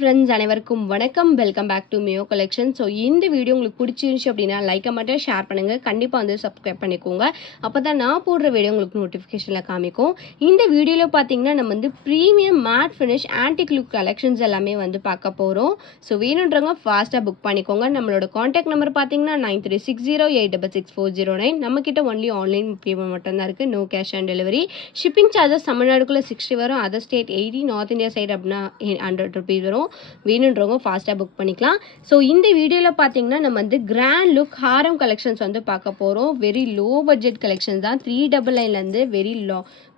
Friends அனைவருக்கும் வணக்கம். Welcome back to Mio collection. So இந்த வீடியோ உங்களுக்கு பிடிச்சிருந்துச்சு அப்படின்னா லைக்கை மட்டும் ஷேர் பண்ணுங்கள். கண்டிப்பாக வந்து சப்ஸ்கிரைப் பண்ணிக்கோங்க. அப்போ தான் நான் போடுற வீடியோ உங்களுக்கு நோட்டிஃபிகேஷனில் காமிக்கும். இந்த வீடியோவில் பார்த்தீங்கன்னா நம்ம வந்து premium matte finish antique look collections எல்லாமே வந்து பார்க்க போகிறோம். ஸோ வேணுன்றவங்க ஃபாஸ்ட்டாக புக் பண்ணிக்கோங்க. நம்மளோட காண்டாக்ட் நம்பர் பார்த்தீங்கன்னா 9360866409. நம்மக்கிட்ட ஒன்லி ஆன்லைன் பேமெண்ட் மட்டும்தான் இருக்குது. No cash on delivery. Shipping charges தமிழ்நாடுக்குள்ளே 60 வரும். Other state 80, north India side அப்படின்னா 100 ருபீஸ் வரும். வேணுன்றவங்க ஃபாஸ்ட்டாக புக் பண்ணிக்கலாம். ஸோ இந்த வீடியோவில் பார்த்தீங்கன்னா நம்ம வந்து கிராண்ட் லுக் ஹாரம் கலெக்ஷன்ஸ் வந்து பார்க்க போகிறோம். வெரி லோ பட்ஜெட் கலெக்ஷன்ஸ் தான். 399 வெரி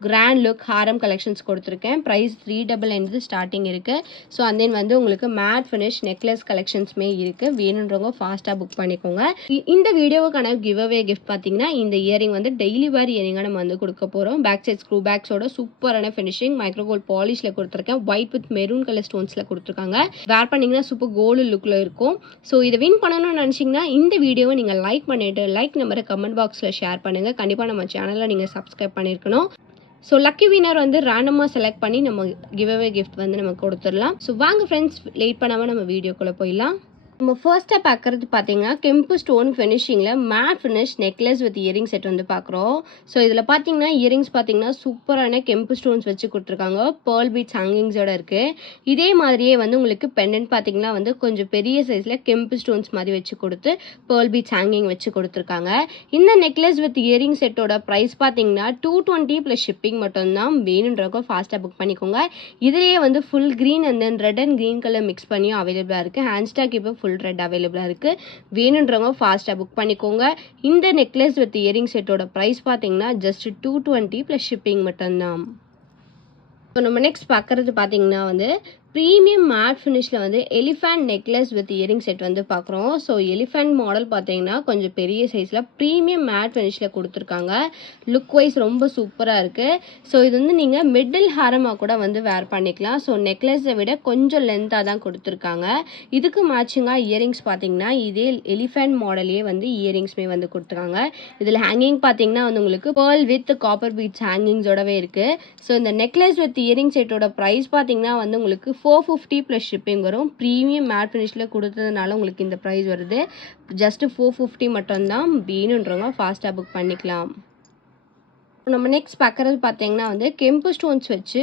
கிராண்ட் லுக் ஹாரம் கலெக்ஷன்ஸ் கொடுத்துருக்கேன். ப்ரைஸ் 399 ஸ்டார்டிங் இருக்குது. ஸோ அண்ட் தென் வந்து உங்களுக்கு மேட் ஃபினிஷ் நெக்லஸ் கலெக்ஷன்ஸுமே இருக்குது. வேணுன்றவங்க ஃபாஸ்ட்டாக புக் பண்ணிக்கோங்க. இந்த வீடியோவுக்கான கிவ்அவே கிஃப்ட் பார்த்தீங்கன்னா இந்த இயரிங் வந்து டெய்லி வேர் இயரிங்காக நம்ம வந்து கொடுக்க போகிறோம். பேக் சைட் ஸ்க்ரூ பேக்ஸோட சூப்பரான ஃபினிஷிங் மைக்ரோகோல்ட் பாலிஷில் கொடுத்துருக்கேன். ஒயிட் வித் மெரூன் கலர் ஸ்டோன்ஸில் கொடுத்துருக்காங்க. வேர் பண்ணிங்கன்னா சூப்பர் கோல்டு லுக்கில் இருக்கும். ஸோ இதை வின் பண்ணணும்னு நினச்சிங்கன்னா இந்த வீடியோவை நீங்கள் லைக் பண்ணிவிட்டு லைக் நம்பரை கமெண்ட் பாக்ஸில் ஷேர் பண்ணுங்கள். கண்டிப்பாக நம்ம சேனலில் நீங்கள் சப்ஸ்கிரைப் பண்ணியிருக்கணும். ஸோ லக்கி வினர் வந்து ரேண்டமாக செலக்ட் பண்ணி நம்ம கிவ்அவே கிஃப்ட் வந்து நம்ம கொடுத்துடலாம். ஸோ வாங்க ஃப்ரெண்ட்ஸ், லேட் பண்ணாமல் நம்ம வீடியோக்குள்ளே போயிடலாம். நம்ம ஃபர்ஸ்ட்டாக பார்க்குறது பார்த்தீங்கன்னா கெம்பு ஸ்டோன் ஃபினிஷிங்கில் matte finish necklace with earring set வந்து பார்க்குறோம். ஸோ இதில் பார்த்தீங்கன்னா இயரிங்ஸ் பார்த்தீங்கன்னா சூப்பரான கெம்பு ஸ்டோன்ஸ் வச்சு கொடுத்துருக்காங்க. பேர்ல் பீட்ஸ் ஹேங்கிங்ஸோட இருக்குது. இதே மாதிரியே வந்து உங்களுக்கு பெண்டன்ட் பார்த்தீங்கன்னா வந்து கொஞ்சம் பெரிய சைஸில் கெம்பு ஸ்டோன்ஸ் மாதிரி வச்சு கொடுத்து பேர்ல் பீட்ஸ் ஹேங்கிங் வச்சு கொடுத்துருக்காங்க. இந்த நெக்லஸ் வித் இயரிங் செட்டோட ப்ரைஸ் பார்த்தீங்கன்னா 220 ப்ளஸ் ஷிப்பிங் மட்டும்தான். வேணுன்றவங்க ஃபாஸ்ட்டாக புக் பண்ணிக்கோங்க. இதுலேயே வந்து full green and then red and green colour mix பண்ணியும் அவைலபிளாக இருக்குது. ஹேண்ட்ஸ்டாக் இப்போ ஃபுல் ரெட் அவைலபிளாக இருக்குது. வேணுன்றவங்க ஃபாஸ்ட்டாக புக் பண்ணிக்கோங்க. இந்த நெக்லஸ் வித் இயரிங் செட்டோட ப்ரைஸ் பார்த்தீங்கன்னா ஜஸ்ட் 220 ப்ளஸ் ஷிப்பிங் மட்டும்தான். ஸோ நம்ம நெக்ஸ்ட் பார்க்குறது பார்த்தீங்கன்னா வந்து ப்ரீமியம் மேட் ஃபினிஷில் வந்து elephant necklace with earring set வந்து பார்க்குறோம். ஸோ எலிஃபண்ட் மாடல் பார்த்தீங்கன்னா கொஞ்சம் பெரிய சைஸில் ப்ரீமியம் மேட் ஃபினிஷில் கொடுத்துருக்காங்க. லுக் வைஸ் ரொம்ப சூப்பராக இருக்குது. ஸோ இது வந்து நீங்கள் மிடில் ஹாரமாக கூட வந்து வேர் பண்ணிக்கலாம். ஸோ நெக்லஸை விட கொஞ்சம் லென்த்தாக தான் கொடுத்துருக்காங்க. இதுக்கு மேட்சிங்காக இயரிங்ஸ் பார்த்தீங்கன்னா இதே எலிஃபண்ட் மாடலே வந்து இயரிங்ஸுமே வந்து கொடுத்துருக்காங்க. இதில் ஹேங்கிங் பார்த்தீங்கன்னா வந்து உங்களுக்கு பேர்ல் வித் காப்பர் பீட்ஸ் ஹேங்கிங்ஸோடவே இருக்குது. ஸோ இந்த நெக்லஸ் வித் இயரிங் செட்டோட ப்ரைஸ் பார்த்தீங்கன்னா வந்து உங்களுக்கு 450 ப்ளஸ் ஷிப்பிங் வரும். ப்ரீமியம் மேட் ஃபினிஷில் கொடுத்ததுனால உங்களுக்கு இந்த ப்ரைஸ் வருது. ஜஸ்ட் 450 மட்டும்தான். வேணுன்றவங்க ஃபாஸ்ட்டாக புக் பண்ணிக்கலாம். நம்ம நெக்ஸ்ட் பார்க்குறது பார்த்தீங்கன்னா வந்து கெம்பு ஸ்டோன்ஸ் வச்சு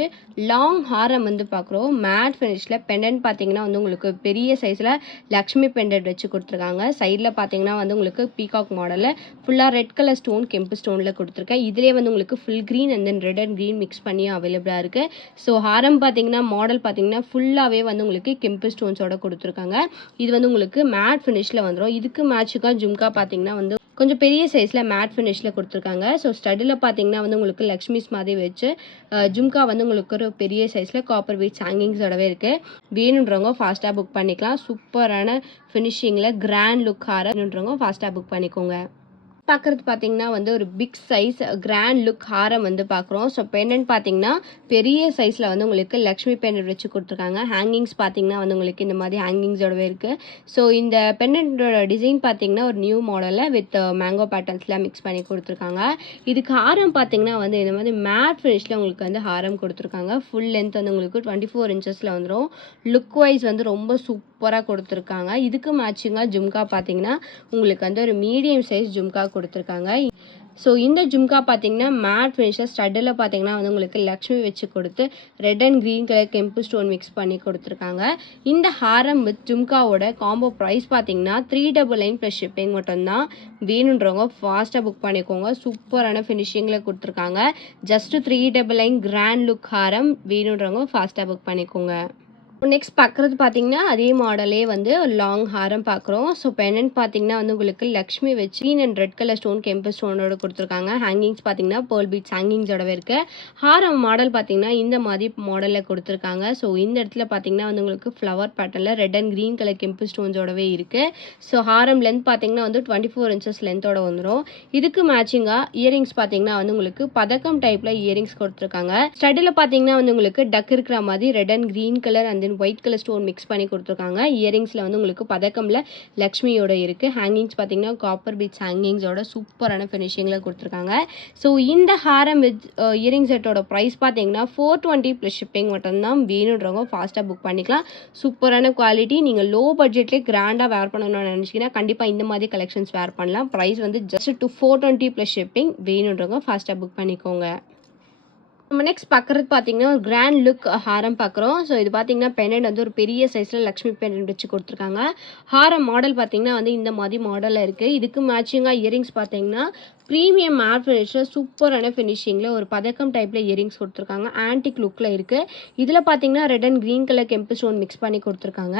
லாங் ஹாரம் வந்து பார்க்குறோம். மேட் ஃபினிஷில் பெண்டன்ட் பார்த்தீங்கன்னா வந்து உங்களுக்கு பெரிய சைஸில் லக்ஷ்மி பெண்டன்ட் வச்சு கொடுத்துருக்காங்க. சைடில் பார்த்தீங்கன்னா வந்து உங்களுக்கு பீகாக் மாடலில் ஃபுல்லாக ரெட் கலர் ஸ்டோன் கெம்பு ஸ்டோனில் கொடுத்துருக்கேன். இதிலே வந்து உங்களுக்கு full green and then red and green mix பண்ணி அவைலபிளாக இருக்குது. ஸோ ஹாரம் பார்த்தீங்கன்னா மாடல் பார்த்தீங்கன்னா ஃபுல்லாகவே வந்து உங்களுக்கு கெம்பு ஸ்டோன்ஸோட கொடுத்துருக்காங்க. இது வந்து உங்களுக்கு மேட் ஃபினிஷில் வந்துடும். இதுக்கு மேட்சுக்காக ஜும்கா பார்த்தீங்கன்னா வந்து கொஞ்சம் பெரிய சைஸில் மேட் ஃபினிஷில் கொடுத்துருக்காங்க. ஸோ ஸ்டடில் பார்த்தீங்கன்னா வந்து உங்களுக்கு லக்ஷ்மிஸ் மாதிரி வச்சு ஜும்கா வந்து உங்களுக்கு ஒரு பெரிய சைஸில் காப்பர் பீட்ஸ் ஹேங்கிங்ஸோடவே இருக்குது. வேணுன்றவங்க ஃபாஸ்ட்டாக புக் பண்ணிக்கலாம். சூப்பரான ஃபினிஷிங்கில் கிராண்ட் லுக் ஹாரம்ன்றவங்க ஃபாஸ்ட்டாக புக் பண்ணிக்கோங்க. பார்க்குறது பார்த்தீங்கன்னா வந்து ஒரு பிக் சைஸ் கிராண்ட் லுக் ஹாரம் வந்து பார்க்குறோம். ஸோ பெண்டன்ட் பார்த்தீங்கன்னா பெரிய சைஸில் வந்து உங்களுக்கு லக்ஷ்மி பெண்டன்ட் வச்சு கொடுத்துருக்காங்க. ஹேங்கிங்ஸ் பார்த்தீங்கன்னா வந்து உங்களுக்கு இந்த மாதிரி ஹேங்கிங்ஸோடவே இருக்குது. ஸோ இந்த பெண்டன்ட்டோட டிசைன் பார்த்தீங்கன்னா ஒரு நியூ மாடலில் வித் மேங்கோ பேட்டர்ன்ஸ்லாம் மிக்ஸ் பண்ணி கொடுத்துருக்காங்க. இதுக்கு ஹாரம் பார்த்தீங்கன்னா வந்து இந்த மாதிரி மேட் ஃபினிஷில் உங்களுக்கு வந்து ஹாரம் கொடுத்துருக்காங்க. ஃபுல் லென்த் வந்து உங்களுக்கு 24 இன்ச்சஸில் வந்துடும். லுக் வைஸ் வந்து ரொம்ப சூப்பராக கொடுத்துருக்காங்க. இதுக்கு மேட்சிங்காக ஜும்கா பார்த்தீங்கன்னா உங்களுக்கு வந்து ஒரு மீடியம் சைஸ் ஜும்கா கொடுத்துருக்காங்க. ஸோ இந்த ஜும்கா பார்த்தீங்கன்னா மேட் ஃபினிஷில் ஸ்டட்டில் பார்த்தீங்கன்னா வந்து உங்களுக்கு லக்ஷ்மி வச்சு கொடுத்து ரெட் அண்ட் க்ரீன் கலர் கெம்பு ஸ்டோன் மிக்ஸ் பண்ணி கொடுத்துருக்காங்க. இந்த ஹாரம் வித் ஜும்காவோட காம்போ ப்ரைஸ் பார்த்தீங்கன்னா 399 ப்ளஸ் ஷிப்பிங் மட்டும்தான். வேணுன்றவங்க ஃபாஸ்ட்டாக புக் பண்ணிக்கோங்க. சூப்பரான ஃபினிஷிங்கில் கொடுத்துருக்காங்க. ஜஸ்ட் 399 கிராண்ட் லுக் ஹாரம். வேணுன்றவங்க ஃபாஸ்ட்டாக புக் பண்ணிக்கோங்க. நெக்ஸ்ட் பார்க்குறது பார்த்தீங்கன்னா அதே மாடலே வந்து லாங் ஹாரம் பார்க்குறோம். ஸோ பெண்டன்ட் பார்த்தீங்கன்னா வந்து உங்களுக்கு லக்ஷ்மி வச்சு green and red colour stone கெம்பு ஸ்டோனோட கொடுத்துருக்காங்க. ஹேங்கிங்ஸ் பார்த்தீங்கன்னா பேர்ல் பீட்ஸ் ஹேங்கிங்ஸோடவே இருக்குது. ஹாரம் மாடல் பார்த்தீங்கன்னா இந்த மாதிரி மாடலில் கொடுத்துருக்காங்க. ஸோ இந்த இடத்துல பார்த்தீங்கன்னா வந்து உங்களுக்கு ஃப்ளவர் பேட்டர்னில் ரெட் அண்ட் க்ரீன் கலர் கெம்பு ஸ்டோன்ஸோடவே இருக்குது. ஸோ ஹாரம் லென்த் பார்த்தீங்கன்னா வந்து 24 இன்ச்சஸ் லென்த்தோட வந்துடும். இதுக்கு மேட்சிங்காக இயரிங்ஸ் பார்த்தீங்கன்னா வந்து உங்களுக்கு பதக்கம் டைப்பில் இயரிங்ஸ் கொடுத்துருக்காங்க. ஸ்டடில் பார்த்தீங்கன்னா வந்து உங்களுக்கு டக் இருக்கிற மாதிரி red and green colour and then white colour stone mix பண்ணி கொடுத்துருக்காங்க. இயரிங்ஸில் வந்து உங்களுக்கு பதக்கமில் லக்ஷ்மியோட இருக்குது. ஹேங்கிங்ஸ் பார்த்தீங்கன்னா காப்பர் பீட்ஸ் ஹேங்கிங்ஸோட சூப்பரான ஃபினிஷிங்கில் கொடுத்துருக்காங்க. ஸோ இந்த ஹாரம் வித் இயரிங் செட்டோட ப்ரைஸ் பார்த்தீங்கன்னா 420 ப்ளஸ் ஷிப்பிங் மட்டும்தான். வேணுன்றவங்க ஃபாஸ்ட்டாக புக் பண்ணிக்கலாம். சூப்பரான குவாலிட்டி. நீங்கள் லோ பட்ஜெட்லேயே கிராண்டாக வேர் பண்ணணும்னு நினச்சிங்கன்னா கண்டிப்பாக இந்த மாதிரி கலெக்ஷன்ஸ் வேர் பண்ணலாம். ப்ரைஸ் வந்து ஜஸ்ட் 420 ப்ளஸ் ஷிப்பிங். வேணுன்றவங்க ஃபாஸ்ட்டாக புக் பண்ணிக்கோங்க. நம்ம நெக்ஸ்ட் பார்க்குறது பார்த்தீங்கன்னா ஒரு கிராண்ட் லுக் ஹாரம் பார்க்குறோம். ஸோ இது பார்த்தீங்கன்னா பெண்டன்ட் வந்து ஒரு பெரிய சைஸில் லக்ஷ்மி பெண்டன்ட் வச்சு கொடுத்துருக்காங்க. ஹாரம் மாடல் பார்த்தீங்கன்னா வந்து இந்த மாதிரி மாடலில் இருக்குது. இதுக்கு மேட்சிங்காக இயரிங்ஸ் பார்த்தீங்கன்னா ப்ரீமியம் மேட் ஃபினிஷில் சூப்பரான ஃபினிஷிங்கில் ஒரு பதக்கம் டைப்பில் இயரிங்ஸ் கொடுத்துருக்காங்க. ஆன்டிக் லுக்கில் இருக்குது. இதில் பார்த்தீங்கன்னா ரெட் அண்ட் க்ரீன் கலர் கெம்பு ஸ்டோன் மிக்ஸ் பண்ணி கொடுத்துருக்காங்க.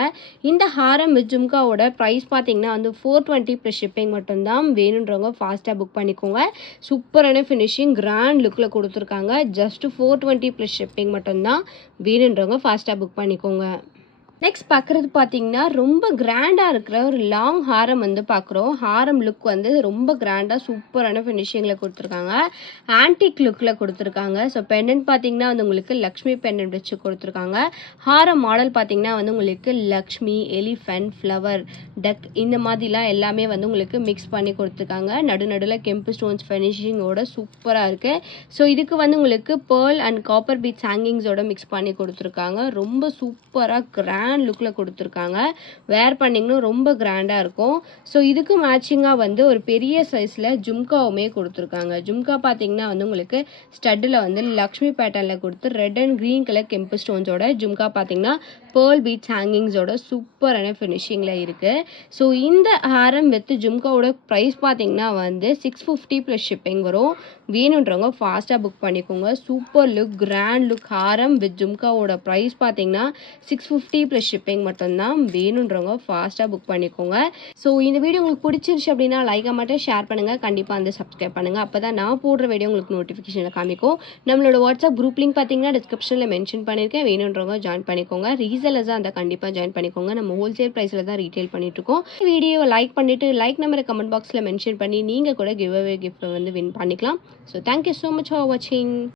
இந்த ஹாரம் வித் ஜும்காவோட ப்ரைஸ் பார்த்தீங்கன்னா வந்து 420 ப்ளஸ் ஷிப்பிங் மட்டும்தான். வேணுன்றவங்க ஃபாஸ்ட்டாக புக் பண்ணிக்கோங்க. சூப்பரான ஃபினிஷிங் கிராண்ட் லுக்கில் கொடுத்துருக்காங்க. ஜஸ்ட் 420 ப்ளஸ் ஷிப்பிங் மட்டும்தான். வேணுன்றவங்க ஃபாஸ்ட்டாக புக் பண்ணிக்கோங்க. நெக்ஸ்ட் பார்க்குறது பார்த்தீங்கன்னா ரொம்ப கிராண்டாக இருக்கிற ஒரு லாங் ஹாரம் வந்து பார்க்குறோம். ஹாரம் லுக் வந்து ரொம்ப கிராண்டாக சூப்பரான ஃபினிஷிங்கில் கொடுத்துருக்காங்க. ஆன்டிக் லுக்கில் கொடுத்துருக்காங்க. ஸோ பெண்டன்ட் பார்த்தீங்கன்னா வந்து உங்களுக்கு லக்ஷ்மி பெண்டன்ட் வச்சு கொடுத்துருக்காங்க. ஹாரம் மாடல் பார்த்தீங்கன்னா வந்து உங்களுக்கு லக்ஷ்மி, எலிஃபென்ட், ஃப்ளவர், டக் இந்த மாதிரிலாம் எல்லாமே வந்து உங்களுக்கு மிக்ஸ் பண்ணி கொடுத்துருக்காங்க. நடுநடுவில் கெம்பு ஸ்டோன்ஸ் ஃபினிஷிங்கோட சூப்பராக இருக்குது. ஸோ இதுக்கு வந்து உங்களுக்கு பேர்ல் அண்ட் காப்பர் பீட்ஸ் ஹேங்கிங்ஸோட மிக்ஸ் பண்ணி கொடுத்துருக்காங்க. ரொம்ப சூப்பராக கிராண்ட் லுக்கில் கொடுத்துருக்காங்க. வேர் பண்ணிங்கன்னா ரொம்ப கிராண்டாக இருக்கும். ஸோ இதுக்கு மேட்சிங்காக வந்து ஒரு பெரிய சைஸில் ஜும்காவுமே கொடுத்துருக்காங்க. ஜும்கா பார்த்தீங்கன்னா வந்து உங்களுக்கு ஸ்டட்டில் வந்து லக்ஷ்மி பேட்டர்னில் கொடுத்து ரெட் அண்ட் க்ரீன் கலர் கெம்பு ஸ்டோன்ஸோட ஜும்கா பார்த்தீங்கன்னா பேர்ல் பீட்ஸ் ஹேங்கிங்ஸோட சூப்பரான ஃபினிஷிங்கில் இருக்குது. ஸோ இந்த ஹாரம் வித் ஜும்காவோட ப்ரைஸ் பார்த்தீங்கன்னா வந்து 650 ப்ளஸ் ஷிப்பிங் வரும். வேணுன்றவங்க ஃபாஸ்ட்டாக புக் பண்ணிக்கோங்க. Super look grand look Haram with ஜும்காவோட price பார்த்தீங்கன்னா 650 ப்ளஸ் ஷிப்பிங் மட்டும்தான். வேணுன்றவங்க ஃபாஸ்ட்டாக புக் பண்ணிக்கோங்க. ஸோ இந்த வீடியோ உங்களுக்கு பிடிச்சிருச்சு அப்படின்னா லைக்காக மட்டும் ஷேர் பண்ணுங்கள். கண்டிப்பாக வந்து சப்ஸ்கிரைப் பண்ணுங்கள். அப்போ தான் நான் போடுற வீடியோ உங்களுக்கு நோட்டிஃபிகேஷனில் காமிக்கும். நம்மளோட வாட்ஸ்அப் குரூப் லிங்க் பார்த்தீங்கன்னா டிஸ்கிரிப்ஷனில் மென்ஷன் பண்ணியிருக்கேன். வேணுன்றவங்க ஜாயின் பண்ணிக்கோங்க. ரீசெல்லர்ஸாக அந்த கண்டிப்பாக ஜாயின் பண்ணிக்கோங்க. நம்ம ஹோல்சேல் ப்ரைஸில் தான் ரீட்டெயில் பண்ணிட்டுருக்கோம். வீடியோவை லைக் பண்ணிவிட்டு லைக் நம்பரை கமெண்ட் பாக்ஸில் மென்ஷன் பண்ணி நீங்கள் கூட கிவ் அவே கிஃப்ட் வந்து வின் பண்ணிக்கலாம். So thank you so much for வாட்சிங்.